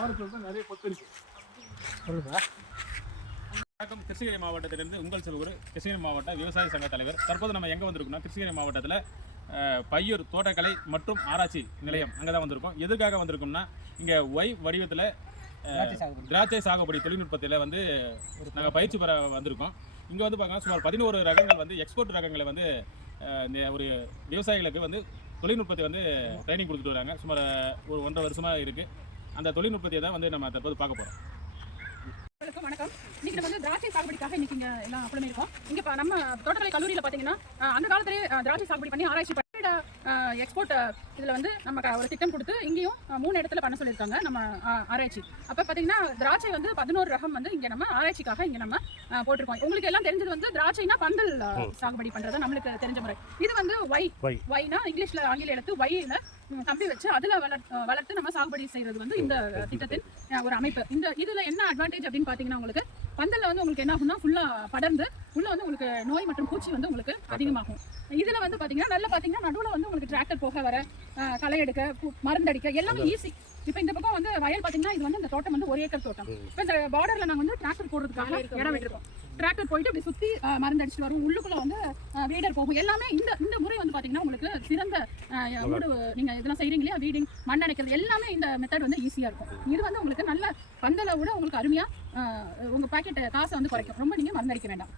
தான் நிறைய கொத்து இருக்கு. வணக்கம். கிருஷ்ணகிரி மாவட்டத்திலிருந்து உங்கள் செல்வகுரு கிருஷ்ணகிரி மாவட்ட விவசாய சங்க தலைவர். தற்போது நம்ம எங்கே வந்திருக்கோம்னா கிருஷ்ணகிரி மாவட்டத்தில் பையூர் தோட்டக்கலை மற்றும் ஆராய்ச்சி நிலையம் அங்கே தான் வந்திருக்கோம். எதுக்காக வந்திருக்கோம்னா இங்கே ஒய் வடிவத்தில் திராட்சை சாகுபடி. தொழில்நுட்பத்தில் வந்து நாங்கள் பயிற்சி பெற வந்திருக்கோம். இங்கே வந்து பார்க்கலாம் சுமார் பதினோரு ரகங்கள் வந்து எக்ஸ்போர்ட் ரகங்களை வந்து இந்த ஒரு விவசாயிகளுக்கு வந்து தொழில்நுட்பத்தை வந்து ட்ரைனிங் கொடுத்துட்டு வராங்க. சுமார் ஒரு ஒன்றரை வருஷமாக இருக்குது அந்த தொழில்நுட்பத்தை தான் வந்து நம்ம தற்போது பார்க்க போகிறோம் வணக்கம் வணக்கம். இன்னைக்கு நம்ம வந்து திராட்சை சாகுபடிக்காக இன்னைக்கு இங்க எல்லாம் அப்புறமே இருக்கோம் இங்க நம்ம தோட்டக்கலை கல்லூரியில பாத்தீங்கன்னா அந்த காலத்திலே திராட்சை சாகுபடி பண்ணி ஆராய்ச்சி எக்ஸ்போர்ட் இதுல வந்து நமக்கு ஒரு திட்டம் கொடுத்து இங்கேயும் மூணு இடத்துல பண்ண சொல்லியிருக்காங்க நம்ம ஆராய்ச்சி. அப்ப பாத்தீங்கன்னா திராட்சை வந்து பதினோரு ரகம் வந்து இங்க நம்ம ஆராய்ச்சிக்காக இங்க நம்ம போட்டிருக்கோம். உங்களுக்கு எல்லாம் தெரிஞ்சது வந்து திராட்சைனா பந்தல் சாகுபடி பண்றது நம்மளுக்கு தெரிஞ்ச முறை. இது வந்து ஒய் வை. ஒய்னா இங்கிலீஷ்ல ஆங்கில எழுத்து ஒய்ல கம்பி வச்சு அதுல வளர் வளர்த்து நம்ம சாகுபடி செய்யறது வந்து இந்த திட்டத்தின் ஒரு அமைப்பு. இந்த இதுல என்ன அட்வான்டேஜ் அப்படின்னு பாத்தீங்கன்னா உங்களுக்கு பந்தல்ல வந்து உங்களுக்கு என்ன ஆகும்னா ஃபுல்லா படர்ந்து உள்ள வந்து உங்களுக்கு நோய் மற்றும் பூச்சி வந்து உங்களுக்கு அதிகமாகும். இதுல வந்து பாத்தீங்கன்னா நல்லா பாத்தீங்கன்னா நடுவுல வந்து உங்களுக்கு டிராக்டர் போக வர களை எடுக்க மருந்தடிக்க எல்லாமே ஈஸி இப்போ இந்த பக்கம் வந்து வயல் பாத்தீங்கன்னா இது வந்து இந்த தோட்டம் வந்து ஒரு ஏக்கர் தோட்டம். இப்போ இந்த பார்டர்ல நாங்க வந்து டிராக்டர் போடுறதுக்காக இடம் விட்டுருக்கோம். டிராக்டர் போயிட்டு அப்படி சுத்தி அஹ், மருந்து அடிச்சுட்டு வரும். உள்ளுக்குள்ள வந்து வீடர் போகும். எல்லாமே இந்த இந்த முறை வந்து பாத்தீங்கன்னா உங்களுக்கு சிறந்த அஹ், ஊடு நீங்க இதெல்லாம் இல்லையா? வீடிங் மண் அடைக்கிறது எல்லாமே இந்த மெத்தட் வந்து ஈஸியா இருக்கும். இது வந்து உங்களுக்கு நல்ல பந்தலை விட உங்களுக்கு அருமையா அஹ், உங்க பாக்கெட் காசை வந்து குறைக்கும். ரொம்ப நீங்க மருந்து அடிக்க வேண்டாம்.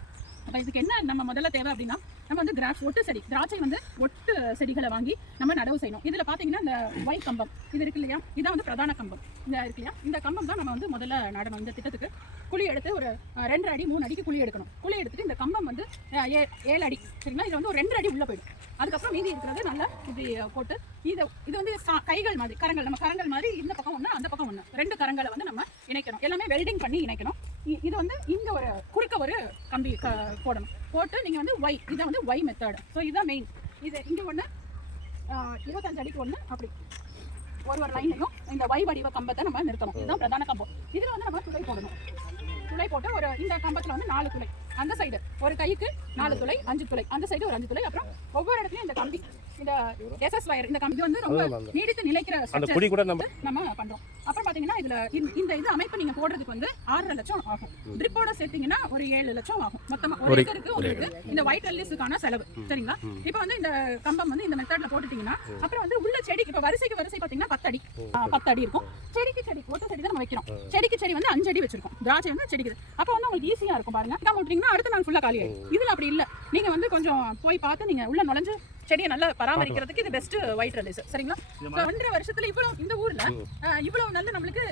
அப்போ இதுக்கு என்ன நம்ம முதல்ல தேவை அப்படின்னா நம்ம வந்து கிராஸ் ஒட்டு செடி திராட்சை வந்து ஒட்டு செடிகளை வாங்கி நம்ம நடவு செய்யணும். இதில் பார்த்தீங்கன்னா இந்த ஒய் கம்பம் இது இருக்கு இல்லையா? இதான் வந்து பிரதான கம்பம். இந்த இருக்கு இல்லையா? இந்த கம்பம் தான் நம்ம வந்து முதல்ல நடணும். இந்த திட்டத்துக்கு குழி எடுத்து ஒரு ரெண்டு அடி மூணு அடிக்கு குழி எடுக்கணும். குழி எடுத்துட்டு இந்த கம்பம் வந்து ஏ- ஏழு அடி சரிங்களா? இது வந்து ஒரு ரெண்டு அடி உள்ளே போயிடும். அதுக்கப்புறம் மீதி இருக்கிறது நல்லா இப்படி போட்டு இது இது வந்து சா- கைகள் மாதிரி கரங்கள் நம்ம கரங்கள் மாதிரி இந்த பக்கம் ஒன்று அந்த பக்கம் ஒன்று ரெண்டு கரங்களை வந்து நம்ம இணைக்கணும். எல்லாமே வெல்டிங் பண்ணி இணைக்கணும் இ- இது வந்து இங்க ஒரு குறுக்க ஒரு கம்பி க- போடணும். போட்டு நீங்க வந்து ஒய் இதை வந்து ஒய் மெத்தட் ஸோ இதுதான் மெயின் இது இங்க ஒன்று இருபத்தஞ்சு அடிக்கு ஒன்று அப்படி. ஒரு ஒரு லைன்லையும் இந்த ஒய் வடிவ கம்பத்தை நம்ம நிறுத்தணும். இதுதான் பிரதான கம்பம். இதுல வந்து நம்ம துளை போடணும். துளை போட்டு ஒரு இந்த கம்பத்துல வந்து நாலு துளை. அந்த சைடு ஒரு கைக்கு நாலு துளை அஞ்சு துளை. அந்த சைடு ஒரு அஞ்சு துளை. அப்புறம் ஒவ்வொரு இடத்துலயும் இந்த கம்பி இந்த எஸ்எஸ் வயர் இந்த கம்பி வந்து ரொம்ப. நீடித்து நிலைக்கிற நம்ம நம்ம பண்றோம். அப்புறம் பாத்தீங்கன்னா இதுல இந்த- இந்த இது அமைப்பு நீங்க போடுறதுக்கு வந்து ஆறரை லட்சம் ஆகும். ட்ரிப்போட சேர்த்தீங்கன்னா ஒரு ஏழு லட்சம் ஆகும். மொத்தமா ஒரு ஏக்கருக்கு உங்களுக்கு இந்த ஒயிட் ரெல்லிஸுக்கான செலவு. சரிங்களா? இப்போ வந்து இந்த கம்பம் வந்து இந்த மெத்தட்ல போட்டுட்டீங்கன்னா அப்புறம் வந்து உள்ள செடிக்கு இப்போ வரிசைக்கு வரிசை பாத்தீங்கன்னா பத்து அடி. ஆ, பத்து அடி இருக்கும். செடிக்கு செடி ஒட்டு செடி தான் நம்ம வைக்கிறோம். செடிக்கு செடி வந்து அஞ்சு அடி வச்சிருக்கோம். திராட்சை வந்து செடிக்கு. அப்போ வந்து உங்களுக்கு ஈஸியா இருக்கும் பாருங்க. இதான் விட்டீங்கன்னா அடுத்த நாள் ஃபுல்லா காலி ஆயிடும் இதுல அப்படி இல்ல. நீங்க வந்து கொஞ்சம் போய் பார்த்து நீங்க உள்ள நுழைஞ்சு செடியை நல்லா பராமரிக்கிறதுக்கு இது பெஸ்ட் ஒயிட் ரெல்லிஸ் சரிங்களா? ஒன்றரை வருஷத்துல இவ்வளவு இந்த ஊர்ல இவ்வளவு நல்ல நம்மளுக்கு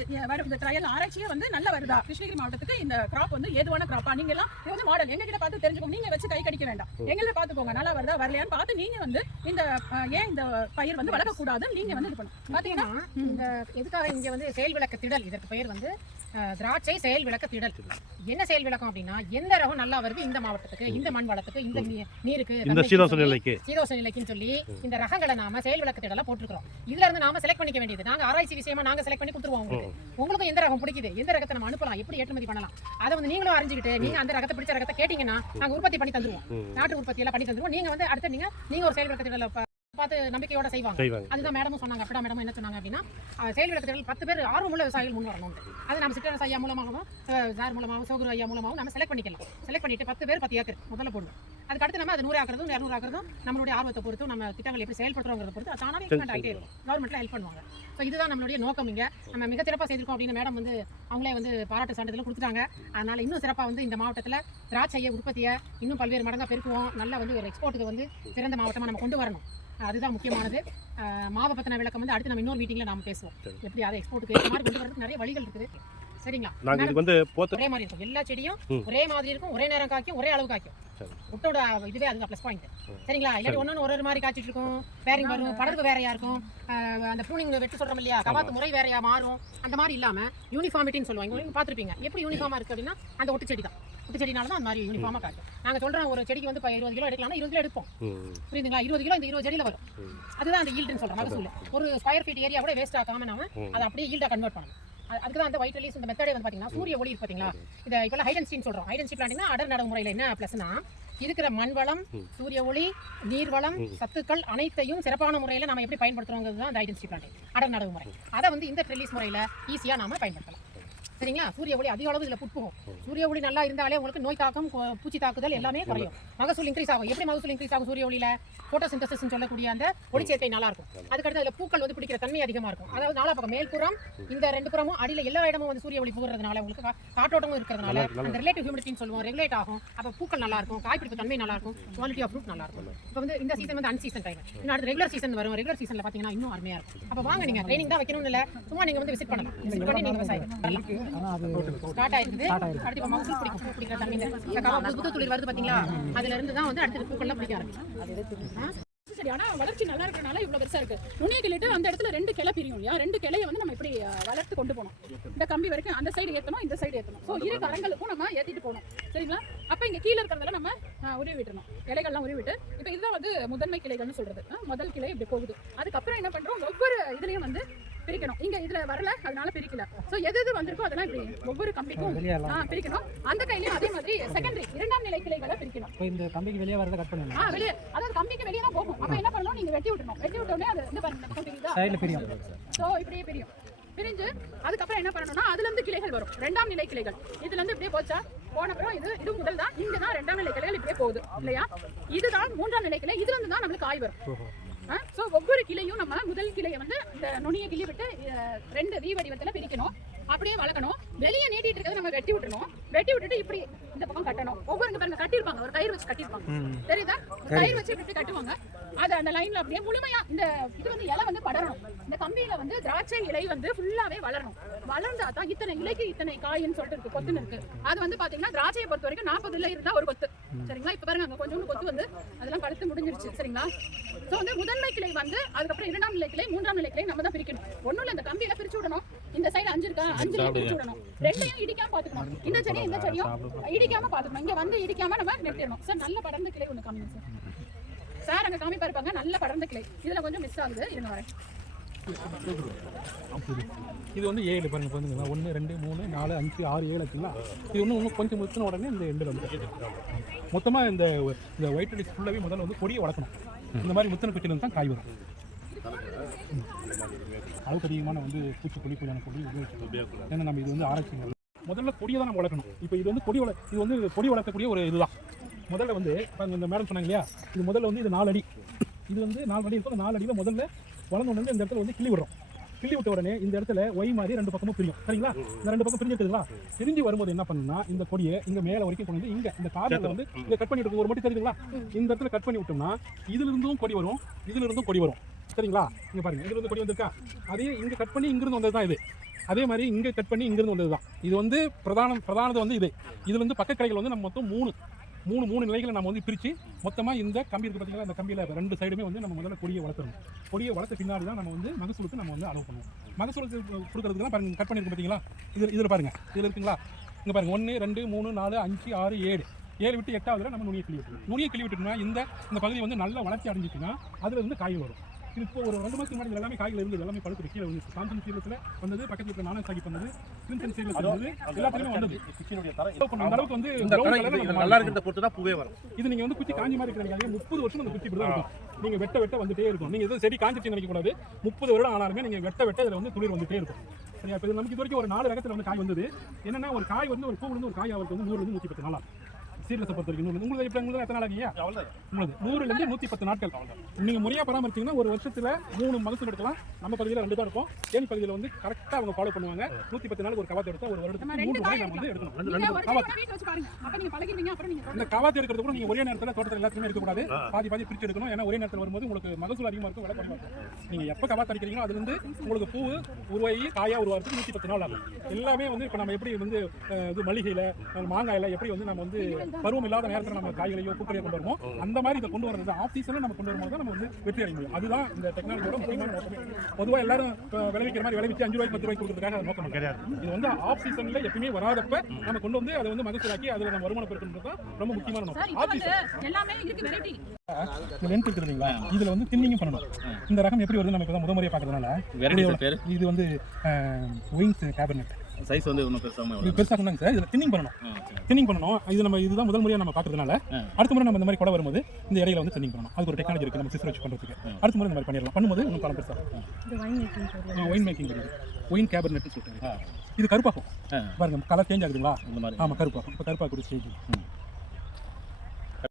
இந்த ட்ரையல் ஆராய்ச்சியே வந்து நல்ல வருதா? கிருஷ்ணகிரி மாவட்டத்துக்கு இந்த கிராப் வந்து ஏதுவான கிராப்பா நீங்க எல்லாம் இது வந்து மாடல் எங்க கிட்ட பார்த்து தெரிஞ்சுக்கோங்க. நீங்க வச்சு கை கடிக்க வேண்டாம். எங்களை பார்த்துக்கோங்க. நல்லா வருதா? வரலையான்னு பார்த்து நீங்க வந்து இந்த ஏன் இந்த பயிர் வந்து வளர்க்க கூடாதுன்னு நீங்க வந்து இது பண்ணுங்க பாத்தீங்கன்னா இந்த எதுக்காக இங்க வந்து செயல் விளக்க திடல்? இதற்கு பெயர் வந்து திராட்சை செயல் விளக்க திடல். என்ன செயல் விளக்கம் அப்படின்னா எந்த ரகம் நல்லா வருது? இந்த மாவட்டத்துக்கு இந்த மண் வளத்துக்கு இந்த நீருக்கு சீதோச நிலைக்குன்னு சொல்லி இந்த ரகங்களை நாம செயல் விளக்க திடலா போட்டுருக்கோம் இதுல இருந்து நாம செலக்ட் பண்ணிக்க வேண்டியது. நாங்க ஆராய்ச்சி விஷயமா நாங்க செலக்ட் பண்ணி கொடுத்துருவோம் உங்களுக்கு. உங்களுக்கும் எந்த ரகம் பிடிக்குது? எந்த ரகத்தை நம்ம அனுப்பலாம்? எப்படி ஏற்றுமதி பண்ணலாம்? அதை வந்து நீங்களும் அறிஞ்சுக்கிட்டு நீங்க அந்த ரகத்தை பிடிச்ச ரகத்தை கேட்டீங்கன்னா நாங்க உற்பத்தி பண்ணி தந்துருவோம். நாட்டு உற்பத்தி எல்லாம் பண்ணி தந்துருவோம். நீங்க வந்து அடுத்து நீங்க நீங்க ஒரு செயல் விளக்க திடலை பா- பார்த்து நம்பிக்கையோட செய்வாங்க. அதுதான் மேடமும் சொன்னாங்க. அப்படிடா மேடம் என்ன சொன்னாங்க அப்படின்னா செயல் விளக்கத்தில் பத்து பேர் ஆர்வமுள்ள விவசாயிகள் முன் வரணும் அது நம்ம சிற்றரசு ஐயா மூலமாகவும் சார் மூலமாகவும் சோகுரு ஐயா மூலமாகவும் நம்ம செலக்ட் பண்ணிக்கலாம். செலக்ட் பண்ணிட்டு பத்து பேர் பத்து ஏக்கர் முதல்ல போடுவோம் அதுக்கு அடுத்து நம்ம அது நூறு ஆக்கிறதும் இரநூறு ஆக்கிறதும் நம்மளுடைய ஆர்வத்தை பொறுத்து நம்ம திட்டங்கள் எப்படி செயல்படுறோங்கிறத பொறுத்து தானாகவே எக்ஸ்பேண்ட் ஆகிட்டே இருக்கும். கவர்மெண்ட்ல ஹெல்ப் பண்ணுவாங்க. ஸோ இதுதான் நம்மளுடைய நோக்கம் இங்க. நம்ம மிக சிறப்பாக செய்திருக்கோம் அப்படின்னு மேடம் வந்து அவங்களே வந்து பாராட்டு சான்றிதழ் கொடுத்துட்டாங்க. அதனால இன்னும் சிறப்பாக வந்து இந்த மாவட்டத்தில் திராட்சையை உற்பத்தியை இன்னும் பல்வேறு மடங்கா பெருக்குவோம். நல்லா வந்து ஒரு எக்ஸ்போர்ட்டுக்கு வந்து சிறந்த மாவட்டமாக நம்ம கொண்டு வரணும். அதுதான் முக்கியமானது. மாவை விளக்கம் வந்து அடுத்து நம்ம இன்னொரு மீட்டிங்ல நாம பேசுவோம். எப்படி அதை எக்ஸ்போர்ட்டுக்கு ஏற்ற மாதிரி கொண்டு வரதுக்கு நிறைய வழிகள் இருக்குது. சரிங்களா? நாங்க இதுக்கு வந்து போத்து ஒரே மாதிரி இருக்கும். எல்லா செடியும் ம். ஒரே மாதிரி இருக்கும் ஒரே நேரம் காய்க்கும் ஒரே அளவு காய்க்கும். சரி. விட்டோட இதுவே அதுதான் ப்ளஸ் பாயிண்ட் சரிங்களா? இல்லாட்டி ஒன்று ஒரு ஒரு மாதிரி காய்ச்சிட்டு இருக்கும். பேரிங் வரும் படர்வு வேறையா இருக்கும். அந்த ப்ரூனிங் வெட்டு சொல்றோம் இல்லையா? கவாத்து முறை வேறையா மாறும். அந்த மாதிரி இல்லாம யூனிஃபார்மிட்டின்னு சொல்லுவாங்க. நீங்க பார்த்துருப்பீங்க. எப்படி யூனிஃபார்மா இருக்கு அப்படின்னா அந்த ஒட்டு செடி தான் ஒட்டு செடினால தான் அந்த மாதிரி யூனிஃபார்மா காய்க்கும். நாங்க சொல்றோம் ஒரு செடிக்கு வந்து இப்போ இருபது கிலோ எடுக்கலாம்னா இருபது கிலோ எடுப்போம். புரியுதுங்களா? இருபது கிலோ இந்த இருபது செடியில வரும். அதுதான் அந்த ஈல்டுன்னு சொல்றோம். மகசூல் ஒரு ஸ்கொயர் ஃபீட் ஏரியா கூட வேஸ்ட் ஆகாம நாம. அதை அப்படியே ஈல்டா கன்வெர்ட் பண்ணணும். அதுக்கு தான் அந்த ஒயிட் ரிலீஸ் இந்த மெத்தடே வந்து பார்த்தீங்கன்னா சூரிய ஒளி இருக்கு பார்த்தீங்களா இதை இப்போ ஹைட் அண்ட் சொல்கிறோம் ஹைட் அண்ட் பிளான்டிங்னா அடர் நடைமுறையில் என்ன ப்ளஸ்னா இருக்கிற மண் வளம் சூரிய ஒளி நீர் வளம் சத்துக்கள் அனைத்தையும் சிறப்பான முறையில் நம்ம எப்படி பயன்படுத்துறோங்கிறது தான் அந்த ஹைட் அண்ட் பிளான்டிங் அடர் நடைமுறை அதை வந்து இந்த ரிலீஸ் முறையில் ஈஸியாக நாம பயன்படுத்தலாம். சரிங்களா? சூரிய ஒளி அதிக அளவு இதில் புட்போகும். சூரிய ஒளி நல்லா இருந்தாலே உங்களுக்கு நோய் தாக்கம் பூச்சி தாக்குதல் எல்லாமே குறையும். மகசூல் இன்க்ரீஸ் ஆகும். எப்படி மகசூல் இன்க்ரீஸ் ஆகும் சூரிய ஒளியில? போட்டோசிந்தசிஸ் சொல்லக்கூடிய அந்த ஒளிச்சேர்க்கை நல்லா இருக்கும் அதுக்கடுத்து அதில் பூக்கள் வந்து பிடிக்கிற தன்மை அதிகமாக இருக்கும். அதாவது நாலா பக்கம் மேல்புறம் இந்த ரெண்டு புறமும் அடியில் எல்லா இடமும் வந்து சூரிய ஒளி புகிறதுனால உங்களுக்கு காற்றோட்டமும் இருக்கிறதுனால அந்த ரிலேட்டிவ் ஹியூமிடிட்டின்னு சொல்லுவோம். ரெகுலேட் ஆகும். அப்போ பூக்கள் நல்லா இருக்கும் காய்ப்பிடிப்பு தன்மை நல்லா இருக்கும் குவாலிட்டி ஆஃப் ஃப்ரூட் நல்லா இருக்கும் இப்போ வந்து இந்த சீசன் வந்து அன்சீசன் டைம் இன்னும் அடுத்து ரெகுலர் சீசன் வரும். ரெகுலர் சீசனில் பார்த்தீங்கன்னா இன்னும் அருமையாக இருக்கும். அப்போ வாங்க நீங்கள் ட்ரைனிங் தான் வைக்கணும்னு இல்லை. சும்மா நீங்கள் வந்து விசிட் பண்ணலாம். விசிட் பண்ணி நீங்கள் விவசாயம் பண்ணலாம் ஆனால் அது ஸ்டார்ட் ஆயிருக்குது. அடுத்து இப்போ மகசூல் பிடிக்கும். பிடிக்கிற தண்ணி இந்த கவா புது புது துளிர் வருது பாத்தீங்களா? அதுல இருந்து தான் வந்து அடுத்து பூக்கள்லாம் பிடிக்க ஆரம்பிக்கும். சரி ஆனா வளர்ச்சி நல்லா இருக்கறனால இவ்வளவு பெருசா இருக்கு. நுனியை கிள்ளிட்டு அந்த இடத்துல ரெண்டு கிளை பிரியும் இல்லையா? ரெண்டு கிளையை வந்து நம்ம இப்படி வளர்த்து கொண்டு போகணும். இந்த கம்பி வரைக்கும் அந்த சைடு ஏத்தணும் இந்த சைடு ஏத்தணும். சோ இரு கரங்களுக்கும் நம்ம ஏத்திட்டு போகணும். சரிங்களா? அப்ப இங்க கீழ இருக்கிறதுல நம்ம உருவி விட்டுறணும் இலைகள்லாம் உருவி விட்டு இப்போ இதுதான் வந்து முதன்மை கிளைகள்னு சொல்றது. அஹ், முதல் கிளை இப்படி போகுது. அதுக்கப்புறம் என்ன பண்றோம்? ஒவ்வொரு இதுலயும் வந்து பிரிக்கணும். இங்க இதுல வரல அதனால பிரிக்கல. சோ எது எது வந்திருக்கோ அதெல்லாம் இப்படி ஒவ்வொரு கம்பிக்கும் பிரிக்கணும். அந்த கையிலயும் அதே மாதிரி செகண்டரி இரண்டாம் நிலை கிளைகளை பிரிக்கணும். இந்த கம்பிக்கு வெளியே வரதை கட் பண்ணிடணும் ஆ வெளியே அதாவது கம்பிக்கு வெளியே தான் போகும். அப்ப என்ன பண்ணணும்? நீங்க வெட்டி விட்டுறணும். வெட்டி விட்ட உடனே அது இந்த பாருங்க பக்கம் தெரியுதா சைடில் பிரியும். சோ இப்படியே பிரியும். பிரிஞ்சு அதுக்கப்புறம் என்ன பண்ணணும்னா அதுல இருந்து கிளைகள் வரும். ரெண்டாம் நிலை கிளைகள். இதுல இருந்து இப்படியே போச்சா? போன அப்புறம் இது இது முதல் தான். இங்க தான் ரெண்டாம் நிலை கிளைகள் இப்படியே போகுது. இல்லையா? இதுதான் மூன்றாம் நிலை கிளை. இதுல இருந்து தான் நம்மளுக்கு காய் வரும். ஸோ ஒவ்வொரு கிளையும் நம்ம முதல் கிளையை வந்து இந்த நுனியை கிள்ளி விட்டு ரெண்டு வி வடிவத்துல பிரிக்கணும். அப்படியே வளர்க்கணும். வெளியே நீட்டிட்டு இருக்கிறத நம்ம வெட்டி விட்டுணும் வெட்டி விட்டுட்டு இப்படி இந்த பக்கம் கட்டணும். ஒவ்வொரு பாருங்க கட்டியிருப்பாங்க. ஒரு கயிறு வச்சு கட்டியிருப்பாங்க. தெரியுதா? கயிறு வச்சு இப்படி கட்டுவாங்க. அது அந்த லைன்ல அப்படியே முழுமையா இந்த இது வந்து இலை வந்து படரணும். இந்த கம்பியில வந்து திராட்சை இலை வந்து ஃபுல்லாவே வளரணும். வளர்ந்தா தான் இத்தனை இலைக்கு இத்தனை காயின்னு சொல்லிட்டு இருக்கு கொத்துன்னு இருக்கு. அது வந்து பாத்தீங்கன்னா திராட்சையை பொறுத்த வரைக்கும் நாற்பது இலை இருந்தா ஒரு கொத்து. சரிங்களா? இப்ப பாருங்க அங்க கொஞ்சோண்டு கொத்து வந்து அதெல்லாம் பழுத்து முடிஞ்சிருச்சு சரிங்களா? சோ வந்து முதன்மை கிளை வந்து அதுக்கப்புறம் இரண்டாம் நிலை கிளை மூன்றாம் நிலை கிளை நம்ம தான் பிரிக்கணும். ஒண்ணும் இல்ல இந்த கம்பியில பிரிச்சு விடணும். இந்த சைடு அஞ்சு இருக்கா? அஞ்சு பிரிச்சு விடணும். ரெண்டையும் இடிக்காம பாத்துக்கணும். இந்த செடியும் இந்த செடியும் இடிக்காம பாத்துக்கணும். இங்க வந்து இடிக்காம நம்ம நெட்டிடணும் சார் நல்ல படர்ந்த கிளை ஒண்ணு காமிங்க சார். சார் அங்க காமி பார்ப்பாங்க நல்ல படர்ந்த கிளை. இதுல கொஞ்சம் மிஸ் ஆகுது. இருங்க வரேன். இது வந்து ஏழு பாருங்க பாருங்க ஒன்று ரெண்டு மூணு நாலு அஞ்சு ஆறு ஏழு இருக்குங்களா இது ஒன்று இன்னும் கொஞ்சம் முத்தின உடனே இந்த எண்டில் வந்து மொத்தமாக இந்த இந்த ஒயிட் ரைஸ் ஃபுல்லாகவே முதல்ல வந்து கொடியை வளர்க்கணும். இந்த மாதிரி முத்தின குச்சியில் தான் காய் வரும். அளவுக்கு அதிகமான வந்து பூச்சிக்கொல்லி பூஜான கொடி ஏன்னா நம்ம இது வந்து ஆராய்ச்சி முதல்ல கொடியை தான் நம்ம வளர்க்கணும். இப்போ இது வந்து கொடி வள இது வந்து கொடி வளர்க்கக்கூடிய ஒரு இதுதான். முதல்ல வந்து பாருங்க இந்த மேடம் சொன்னாங்க இல்லையா? இது முதல்ல வந்து இது நாலு அடி இது வந்து நாலு அடி இருக்கும். நாலு அடியில் முதல்ல வளர்ந்த உடனே இந்த இடத்துல வந்து கிள்ளி விடுறோம். கிள்ளி விட்ட உடனே இந்த இடத்துல ஒய் மாதிரி ரெண்டு பக்கமும் பிரியும். சரிங்களா? இந்த ரெண்டு பக்கம் பிரிஞ்சிருக்குங்களா பிரிஞ்சு வரும்போது என்ன பண்ணணும்னா இந்த கொடியை இங்க மேல வரைக்கும் கொண்டு வந்து இங்க இந்த கார்னர்ல வந்து இங்க கட் பண்ணி விட்டு ஒரு மட்டும் தெரியுதுங்களா? இந்த இடத்துல கட் பண்ணி விட்டோம்னா இதுல இருந்தும் கொடி வரும் இதுல இருந்தும் கொடி வரும். சரிங்களா? இங்க பாருங்க. இதுல இருந்து கொடி வந்திருக்கா? அதே இங்க கட் பண்ணி இங்கிருந்து வந்தது தான் இது. அதே மாதிரி இங்க கட் பண்ணி இங்கிருந்து வந்தது தான் இது வந்து பிரதானம் பிரதானது வந்து இது. இதுல இருந்து பக்கக்கடைகள் வந்து நம்ம மொத்தம் மூணு. மூணு மூணு நிலைகளை நம்ம வந்து பிரித்து மொத்தமாக இந்த கம்பி இருக்குது பார்த்தீங்கன்னா அந்த கம்பியில் ரெண்டு சைடுமே வந்து நம்ம முதல்ல கொடியை வளர்த்துறோம். கொடியை வளர்த்த பின்னாடி தான் நம்ம வந்து மகசூலுக்கு நம்ம வந்து அலோவ் பண்ணுவோம். மகசூலுக்கு கொடுக்குறதுக்குலாம் பாருங்கள் கட் பண்ணியிருக்கு பார்த்தீங்களா இது இதில் பாருங்கள் இதில் இருக்குங்களா? இங்கே பாருங்கள் ஒன்று ரெண்டு மூணு நாலு அஞ்சு ஆறு ஏழு. ஏழு விட்டு எட்டாவதுல நம்ம நுனியை கிளி விட்டுருவோம் நுனியை கிளி விட்டுட்டோம்னா இந்த இந்த பகுதி வந்து நல்ல வளர்ச்சி அடைஞ்சிச்சுன்னா அதில் வந்து காய் வரும். இப்போ ஒரு ரெண்டு மாதத்துக்கு முன்னாடி எல்லாமே காய்கள் இருந்தது எல்லாமே பழுத்து கீழே வந்து சாந்தன் சீரத்தில் வந்தது பக்கத்தில் இருக்கிற நானன் சாகி பண்ணது கிரிம்சன் சீரத்தில் வந்தது எல்லாத்துலையுமே வந்தது. அந்த அளவுக்கு வந்து நல்லா இருக்கிறத பொறுத்து தான் பூவே வரும். இது நீங்க வந்து குச்சி காஞ்சி மாதிரி இருக்கிறீங்க முப்பது வருஷம் அந்த குச்சி இப்படி தான் இருக்கும். நீங்க வெட்ட வெட்ட வந்துட்டே இருக்கும். நீங்க எதுவும் செடி காஞ்சிச்சு நினைக்க கூடாது முப்பது வருடம் ஆனாலுமே நீங்க வெட்ட வெட்ட இதுல வந்து துளிர் வந்துட்டே இருக்கும். சரியா? இப்போ நமக்கு இது வரைக்கும் ஒரு நாலு ரகத்துல வந்து காய் வந்தது. என்னன்னா ஒரு காய் வந்து ஒரு பூ வந்து ஒரு காய் ஆகிறது வந்து நூறுல இருந்து நூத்தி பத்து நாளா. சீரியஸை பொறுத்த வரைக்கும் நூறு. உங்களுக்கு இப்போ உங்களுக்கு எத்தனை நாள் ஆகியா உங்களுக்கு நூறுல இருந்து நூத்தி பத்து நாட்கள் நீங்க முறையா பராமரிச்சீங்கன்னா ஒரு வருஷத்துல மூணு மகசூல் எடுக்கலாம். நம்ம பகுதியில் ரெண்டு தான் இருக்கும். தேனி பகுதியில் வந்து கரெக்டா அவங்க ஃபாலோ பண்ணுவாங்க. நூத்தி பத்து நாளுக்கு ஒரு கவாத்து எடுத்தா ஒரு வருடத்துக்கு ரெண்டு மூணு முறை காய் நம்ம வந்து எடுக்கணும். இந்த கவாத்து எடுக்கிறது கூட நீங்க ஒரே நேரத்தில் தோட்டத்தில் எல்லாத்தையுமே எடுக்கக்கூடாது பாதி பாதி பிரிச்சு எடுக்கணும். ஏன்னா ஒரே நேரத்தில் வரும்போது உங்களுக்கு மகசூல் அதிகமாக இருக்கும் விலை குறைவா இருக்கும். நீங்க எப்போ கவாத்து அடிக்கிறீங்களோ அதுல இருந்து உங்களுக்கு பூ உருவாகி காயா உருவாகிறதுக்கு நூற்றி பத்து நாள் ஆகும். எல்லாமே வந்து இப்போ நம்ம எப்படி வந்து இது மளிகையில மாங்காயில எப்படி வந்து நம்ம வந்து பருவம் இல்லாத நேரத்தில் நம்ம காய்களையோ பூக்களையோ கொண்டு வருமோ அந்த மாதிரி இதை கொண்டு வரது ஆஃப் சீசனில் நம்ம கொண்டு வரும்போது தான் நம்ம வந்து வெற்றி அடைய முடியும். அதுதான் இந்த டெக்னாலஜியோட முக்கியமான நோக்கமே. பொதுவாக எல்லாரும் விளைவிக்கிற மாதிரி விளைவிச்சு அஞ்சு ரூபாய்க்கு பத்து ரூபாய்க்கு கொடுக்கறதுக்காக நோக்கம் கிடையாது. இது வந்து ஆஃப் சீசன்ல எப்பயுமே வராதப்ப நம்ம கொண்டு வந்து அதை வந்து மகசூலாக்கி அதில் நம்ம வருமானம் பெருக்கணுன்றது தான் ரொம்ப முக்கியமான நோக்கம். ஆஃப் வந்து எல்லாமே இருக்கு வெரைட்டி லென்த் இருக்குது இல்லைங்களா இதுல வந்து தின்னிங்கும் பண்ணணும். இந்த ரகம் எப்படி வருது நம்ம இப்போ முத முறையாக பார்க்கறதுனால வெரைட்டி சார் பேர்? இது வந்து விங்ஸ் கேபினட் சைஸ் வந்து இன்னும் பெருசாக இது பெருசாக சொன்னாங்க சார். இதில் தின்னிங் பண்ணணும். தின்னிங் பண்ணணும். இது நம்ம இதுதான் முதல் முறையாக நம்ம பார்க்கறதுனால. அடுத்த முறை நம்ம இந்த மாதிரி கூட வரும்போது இந்த இடையில வந்து தின்னிங் பண்ணணும். அதுக்கு ஒரு டெக்னாலஜி இருக்குது நம்ம சிஸ்டர் வச்சு பண்ணுறதுக்கு அடுத்த முறை இந்த மாதிரி பண்ணிடலாம். பண்ணும்போது இன்னும் பலம் பெருசாக ஒயின் மேக்கிங் ஒயின் கேபினட் சொல்லிட்டு. இது கருப்பாக்கும் ஆ. பாருங்க கலர் சேஞ்ச் ஆகுதுங்களா? இந்த மாதிரி. ஆமாம் கருப்பாக்கும் இப்போ கருப்பாக்கு ஸ்டேஜ்